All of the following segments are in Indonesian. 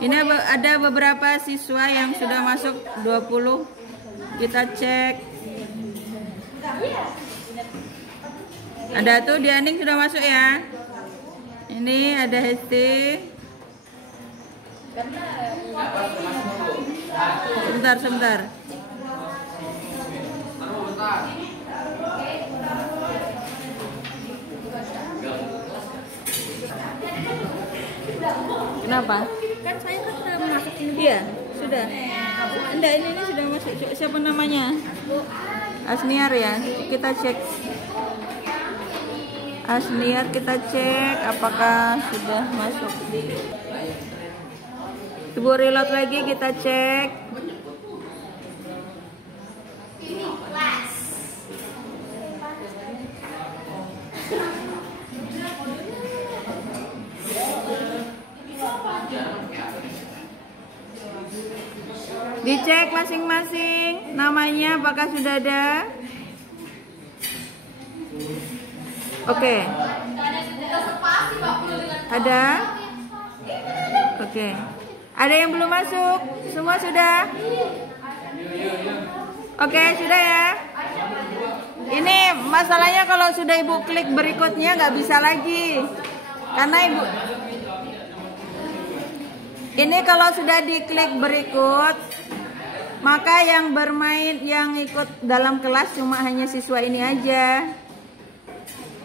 Ini ada beberapa siswa yang sudah masuk 20. Kita cek. Ada tuh Dianing sudah masuk ya. Ini ada Hesti. Sebentar. Kenapa? Kan saya kan sudah masuk ini. Iya, sudah. Enggak, ini sudah masuk. Siapa namanya? Asniar ya. Kita cek. Asniar kita cek apakah sudah masuk. Ibu reload lagi kita cek. Dicek masing-masing namanya apakah sudah ada. Oke. Ada? Oke. Ada yang belum masuk? Semua sudah? Oke, sudah ya. Ini masalahnya kalau sudah ibu klik berikutnya nggak bisa lagi. Karena ibu ini kalau sudah diklik berikut, maka yang bermain, yang ikut dalam kelas cuma hanya siswa ini aja.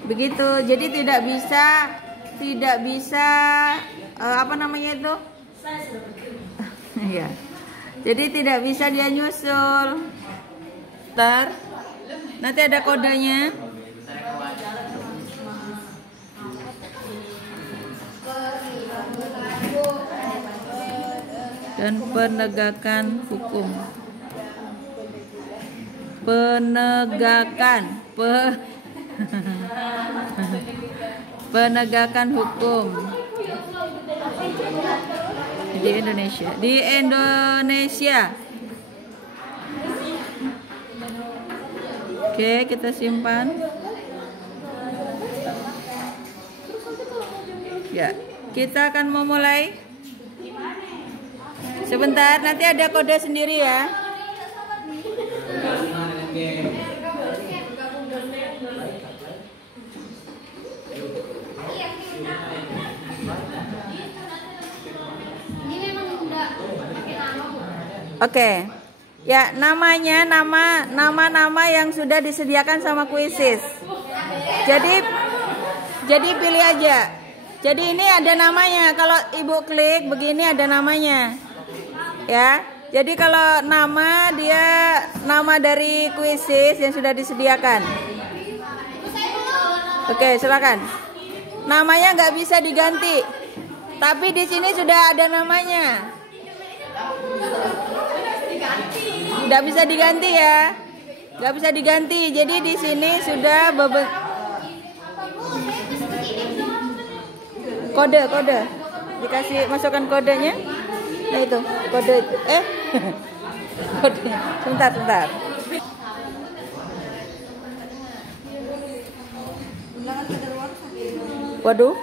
Begitu. Jadi tidak bisa apa namanya itu? Ya. Jadi tidak bisa dia nyusul. Ntar nanti ada kodenya. Dan penegakan hukum. Penegakan hukum di Indonesia. Oke, kita simpan. Ya, kita akan memulai. Sebentar, nanti ada kode sendiri ya. Oke. Ya, namanya nama yang sudah disediakan sama Quizzes. Jadi pilih aja. Jadi ini ada namanya. Kalau ibu klik begini ada namanya. Ya. Jadi kalau nama dia nama dari Quizzes yang sudah disediakan. Oke, silakan. Namanya nggak bisa diganti. Tapi di sini sudah ada namanya. Nggak bisa diganti ya. Nggak bisa diganti. Jadi di sini sudah kode. Dikasih masukkan kodenya. Nah itu kode itu. Kode. Sebentar. Waduh.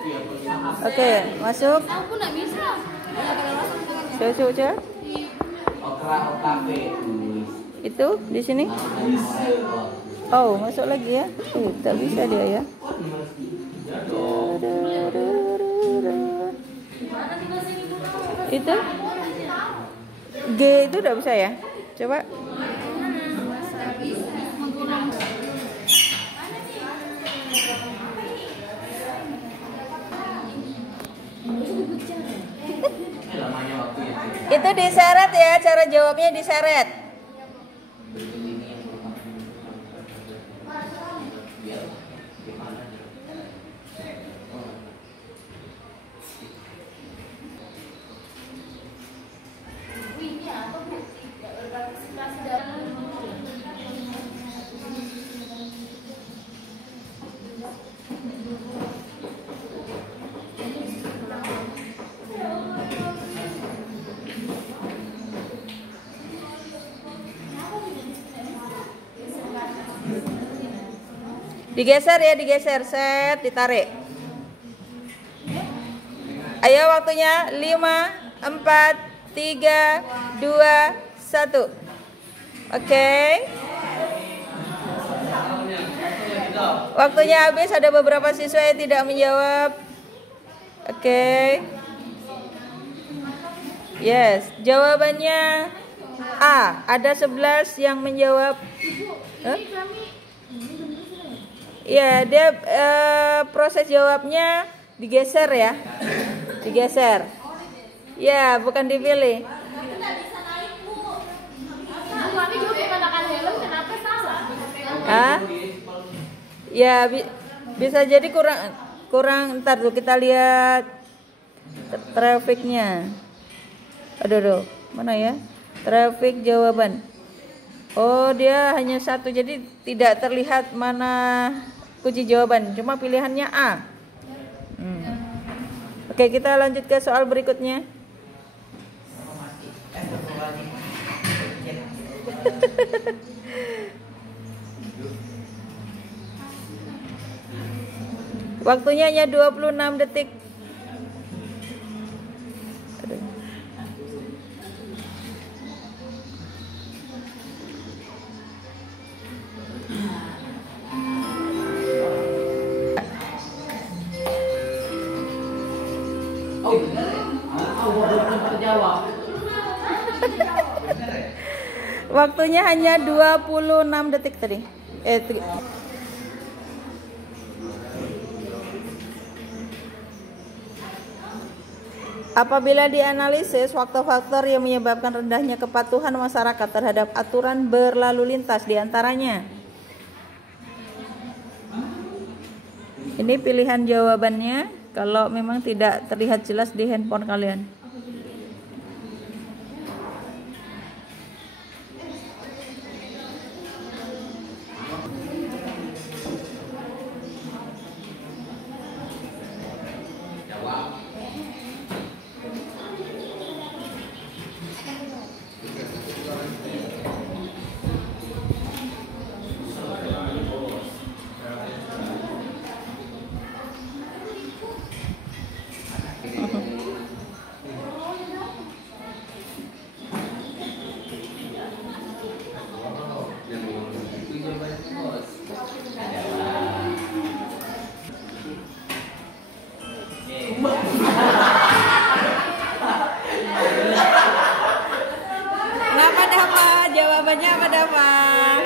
Oke, masuk. Aku nggak bisa. Coba. Itu di sini. Oh, masuk lagi ya. Tak bisa dia ya. Itu G itu udah bisa ya. Coba. Itu diseret ya, cara jawabnya diseret. Digeser ya, set, ditarik. Ayo waktunya 5, 4, 3, 2, 1. Oke. Waktunya habis, ada beberapa siswa yang tidak menjawab. Oke. Yes, jawabannya A. Ada 11 yang menjawab. Ya, dia proses jawabnya digeser ya. Digeser. Ya, bukan dipilih. Kami juga menggunakan helm, kenapa salah? Ah? Ya, bisa jadi kurang. Ntar dulu kita lihat trafiknya. Aduh, mana ya? Trafik jawaban. Oh, dia hanya satu, jadi tidak terlihat mana kunci jawaban. Cuma pilihannya A. Oke, kita lanjut ke soal berikutnya. Waktunya hanya 26 detik. Waktunya hanya 26 detik tadi. Apabila dianalisis faktor-faktor yang menyebabkan rendahnya kepatuhan masyarakat terhadap aturan berlalu lintas diantaranya. Ini pilihan jawabannya kalau memang tidak terlihat jelas di handphone kalian. Kenapa dapat? Jawabannya apa dapat?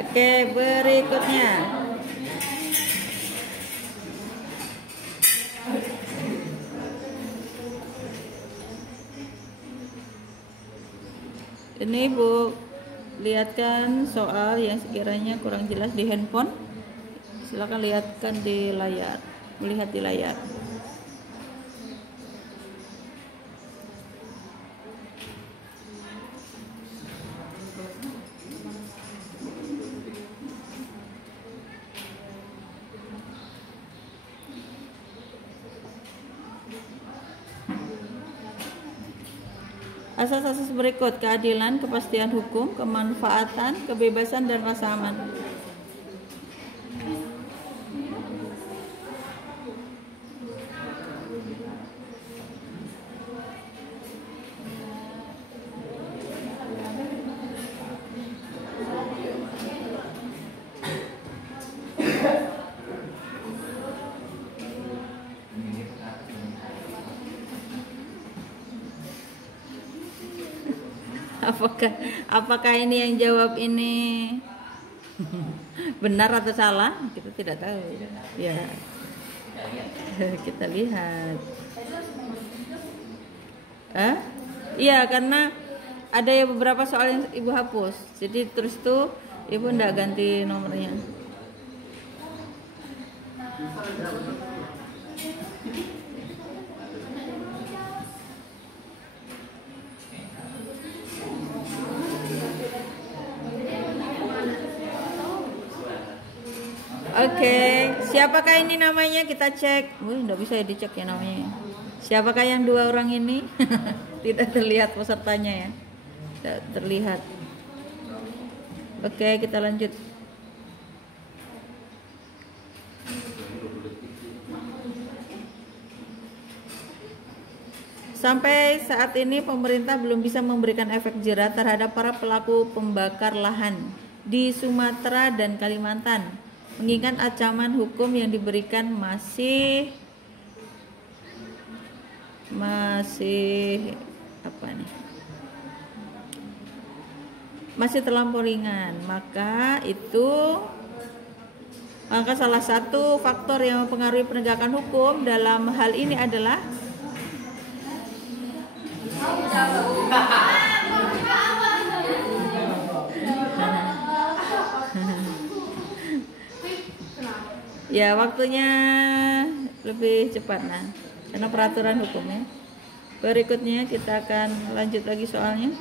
Oke, berikutnya. Ini Bu, lihatkan soal yang sekiranya kurang jelas di handphone. Silakan lihatkan di layar, melihat di layar. Asas-asas berikut: keadilan, kepastian hukum, kemanfaatan, kebebasan, dan rasa aman. Apakah ini yang jawab ini benar atau salah? Kita tidak tahu. Ya, kita lihat. Iya, karena ada ya beberapa soal yang Ibu hapus. Jadi terus tuh Ibu ndak ganti nomornya. Oke, siapakah ini namanya? Kita cek. Nggak bisa ya dicek ya namanya. Siapakah yang dua orang ini? Tidak terlihat pesertanya ya. Tidak terlihat. Oke, kita lanjut. Sampai saat ini pemerintah belum bisa memberikan efek jera terhadap para pelaku pembakar lahan di Sumatera dan Kalimantan, mengingat ancaman hukum yang diberikan masih terlampau ringan. Maka salah satu faktor yang mempengaruhi penegakan hukum dalam hal ini adalah ya waktunya lebih cepat karena peraturan hukumnya. Berikutnya kita akan lanjut lagi soalnya.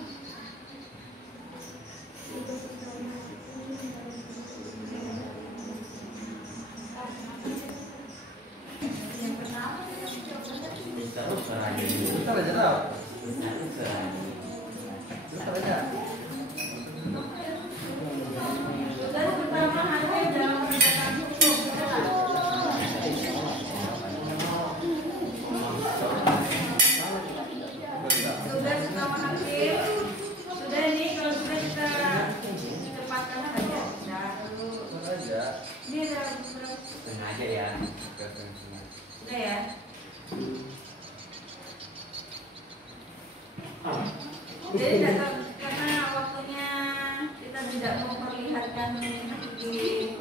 Jadi karena waktunya kita tidak memperlihatkan di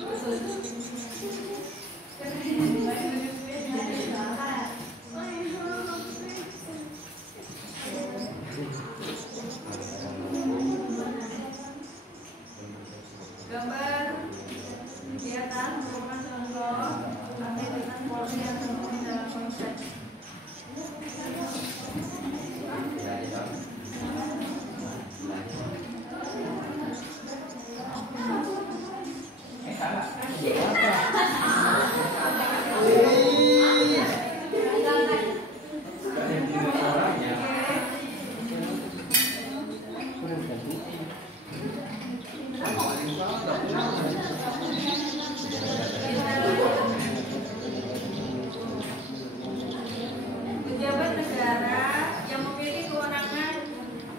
gambar kegiatan merupakan contoh aktivitas Polri yang terpenuhi dalam konsep pejabat negara yang memiliki kewenangan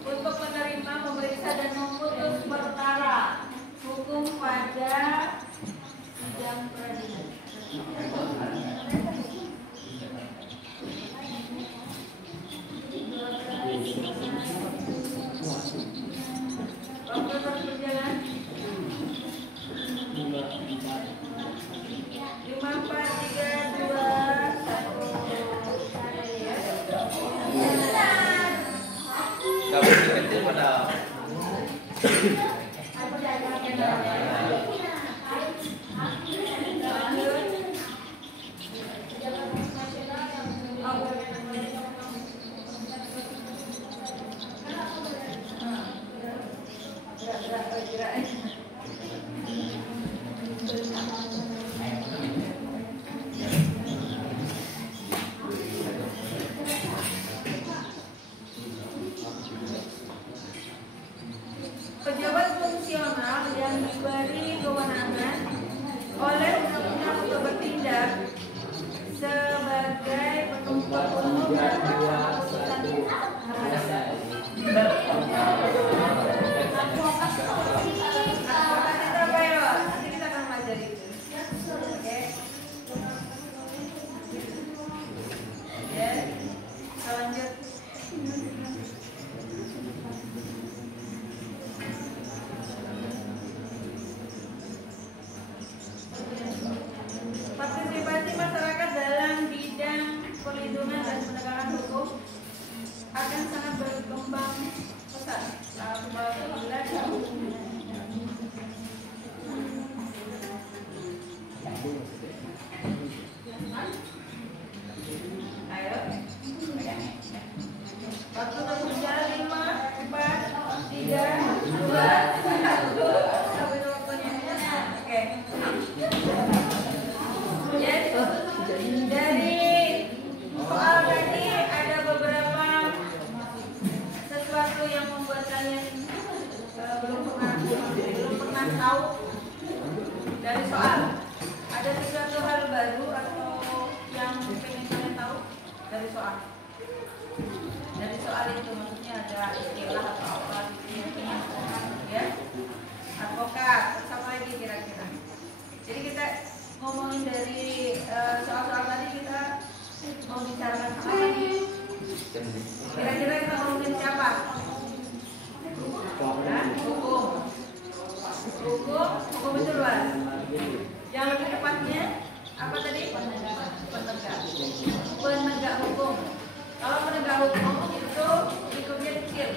untuk menerima, memeriksa dan memutus perkara hukum pada sidang peradilan. Waktu terus berjalan 5, 4, 3, 2. Pejabat fungsional yang diberi kewenangan oleh undang-undang untuk bertindak sebagai penuntut umum dan keputusan nanti kita akan pelajari itu. Oke. Ya, kita lanjut. Partisipasi masyarakat dalam bidang perlindungan dan penegakan hukum akan sangat berkembang pesat. Ayo. Waktu terus berjalan 5, 4, 3, 2, 1. Sampai waktunya. Oke. Dari soal tadi ada beberapa sesuatu yang membuat kalian belum pernah tahu dari soal. Ada sesuatu hal baru atau yang pengen kalian tahu dari soal? soal itu, maksudnya ada istilah atau apa gitu ya. Advokat, terus apa lagi kira-kira? Jadi kita ngomongin dari soal-soal tadi, kita mau bicarakan apa lagi? Kira-kira kita ngomongin siapa? Hukum itu luas. Yang lebih tepatnya apa tadi? Penegak hukum. Kalau penegak hukum itu lingkupnya kecil.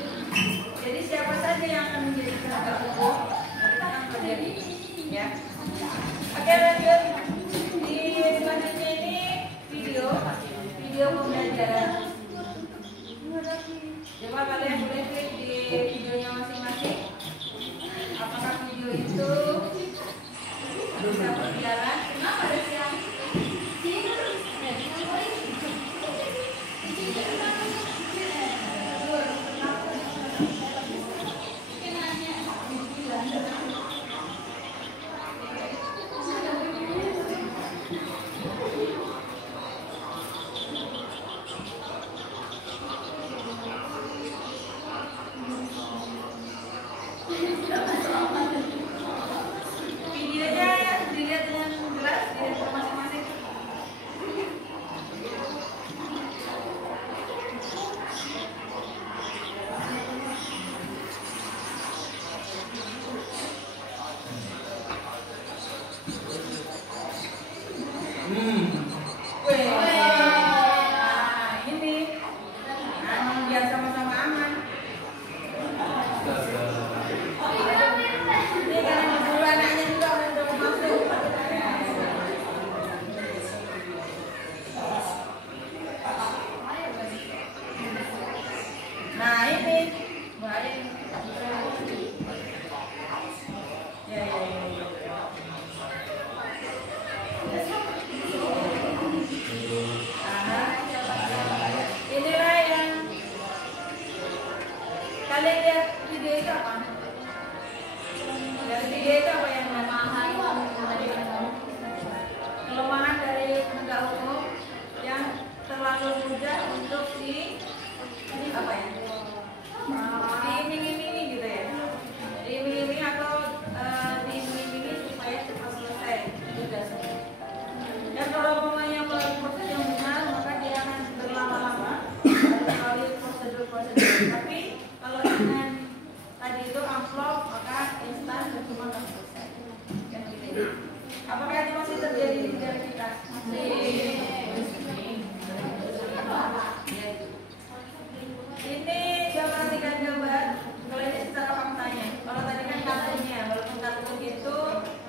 Jadi siapa saja yang akan menjadi penegak hukum, kita akan pelajari, ya. Oke, lanjut. Di selanjutnya ini video pembelajaran. Coba kalian boleh klik di videonya masing-masing. Apakah video itu bisa berjalan? Kenapa ada siang? Videonya dilihat dengan jelas di handphone masing-masing. Nah, ini biar sama-sama aman. Ini karena dulu anaknya juga udah mau masuk. Nah, ini bahaya ini. Ya. Inilah yang kalian lihat video itu apa? Dari video itu apa yang kelemahan dari penegak hukum yang terlalu mudah untuk apa ya? Diiming-imingi gitu ya. Diiming-imingi atau diiming-imingi supaya cepat selesai. Sudah selesai. Dan kalau umpamanya melalui proses yang benar, maka dia akan berlama-lama melalui prosedur-prosedur. Tapi kalau dengan tadi itu amplop, maka instan dan cuma akan selesai. Yang gitu. Apakah itu masih terjadi di negara kita? Ini coba perhatikan gambar. Kalau ini secara faktanya. Kalau tadi kan kartunya, walaupun kartu itu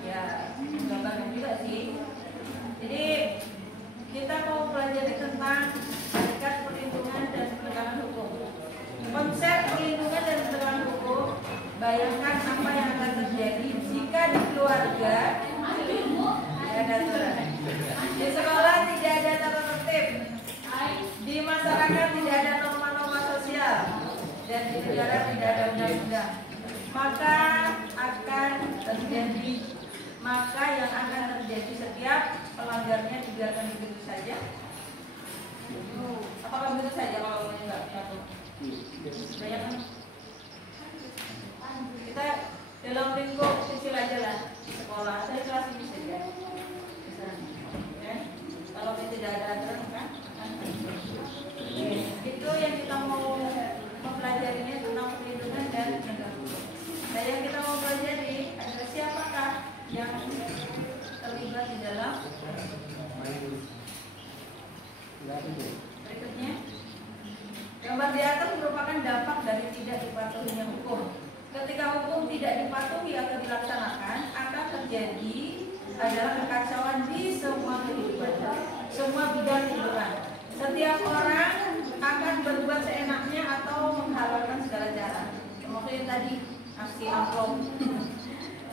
ya gambarkan juga sih. Jadi kita mau pelajari tentang hakikat perlindungan dan penegakan hukum. Konsep perlindungan dan penegakan hukum, bayangkan apa yang akan terjadi jika di keluarga tidak ada aturan, di sekolah tidak ada tata tertib, di masyarakat tidak ada norma-norma sosial, dan di negara tidak ada undang-undang. Maka yang akan terjadi setiap pelanggarnya dibiarkan begitu saja. Apakah begitu saja kalau enggak patuh? Bayangkan kita dalam lingkup kecil aja lah, sekolah saya kelas ini saja. Kalau tidak ada aturan kan? Itu yang kita mau mempelajarinya tentang perlindungan dan penegakan hukum. Nah, yang kita mau pelajari adalah siapakah yang terlibat di dalam berikutnya. Gambar di atas merupakan dampak dari tidak dipatuhinya hukum. Ketika hukum tidak dipatuhi atau dilaksanakan, akan terjadi adalah kekacauan di semua kehidupan, semua bidang kehidupan. Setiap orang akan berbuat seenaknya atau menghalalkan segala cara. Seperti tadi aksi amplop.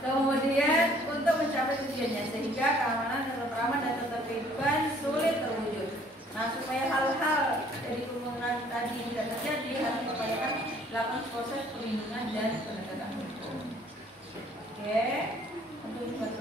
Kemudian untuk mencapai tujuannya sehingga keamanan, ketentraman dan ketertiban sulit terwujud. Nah, supaya hal-hal dari kerumunan tadi tidak terjadi, harus diupayakan melakukan proses perlindungan dan penegakan hukum. Oke, untuk dibuat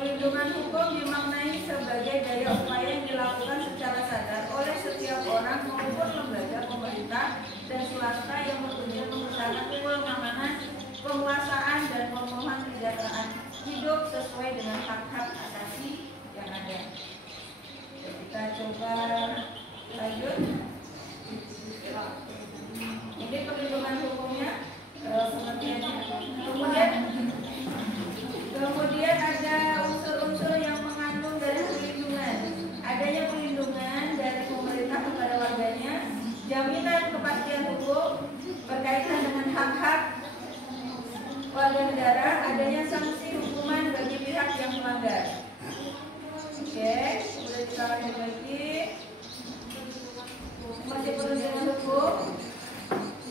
Pelindungan hukum dimaknai sebagai daya upaya yang dilakukan secara sadar oleh setiap orang maupun lembaga pemerintah dan swasta yang bertujuan mengusahakan pengamanan, penguasaan dan pemenuhan kesejahteraan hidup sesuai dengan hak-hak asasi yang ada. Kita coba lanjut. Ini perlindungan hukumnya pengertiannya. Kemudian ada unsur-unsur yang mengandung dari perlindungan. Adanya perlindungan dari pemerintah kepada warganya, jaminan kepastian hukum berkaitan dengan hak-hak warga negara, adanya sanksi hukuman bagi pihak yang melanggar. Oke, sudah kita lanjut lagi. Masih perlindungan hukum.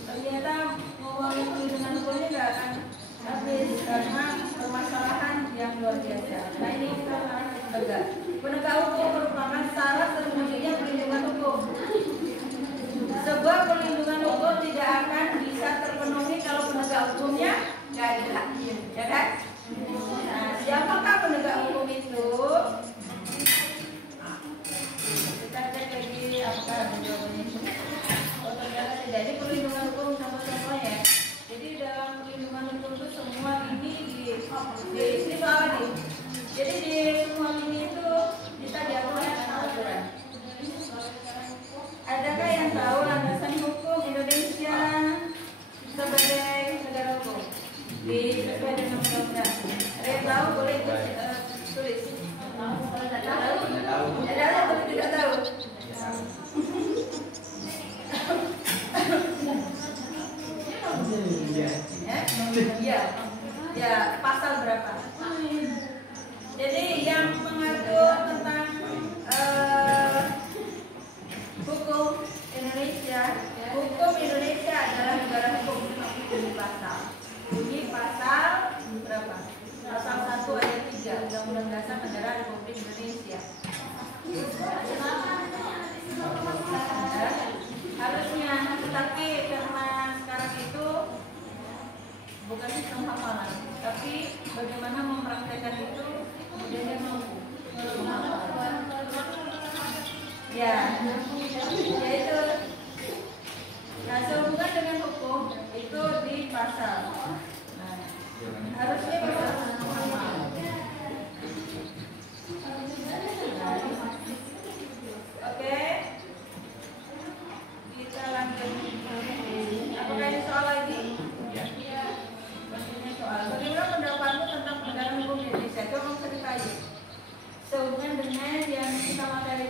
Ternyata ngomongin perlindungan hukumnya nggak akan habis karena permasalahan yang luar biasa. Nah ini kita akan penegak. Penegak hukum merupakan syarat terwujudnya perlindungan hukum. Sebuah perlindungan hukum tidak akan bisa terpenuhi kalau penegak hukumnya nggak ada, ya kan? Nah, siapakah penegak hukum itu? Kita cek lagi apakah ada jawabannya. Oh ternyata tidak. Ini perlindungan hukum contoh-contoh ya. Jadi dalam perlindungan hukum itu semua ini di soal ini. Jadi di semua ini itu bisa diatur oleh aturan. Adakah yang tahu landasan hukum Indonesia sebagai negara hukum? Sesuai dengan undang-undang. Ada yang tahu boleh tulis. Tidak tahu? Ada atau tidak tahu? Ya, pasal berapa? Jadi yang mengatur tentang hukum Indonesia, hukum Indonesia adalah negara hukum. Bunyi pasal. Bunyi pasal berapa? Pasal 1 ayat 3 Undang-Undang Dasar Negara Republik Indonesia. Harusnya, tetapi karena sekarang itu bukan sistem hafalan, tapi bagaimana mempraktekkan itu kemudian dia mampu. Ya, yaitu nah sehubungan dengan hukum itu di pasal. Nah, harusnya pasal oke. Kita lanjut. Apakah ini soal lagi? Ya. Maksudnya soal. Bagaimana pendapatmu tentang penegakan hukum di Indonesia? Coba ceritain. Sehubungan dengan yang kita materi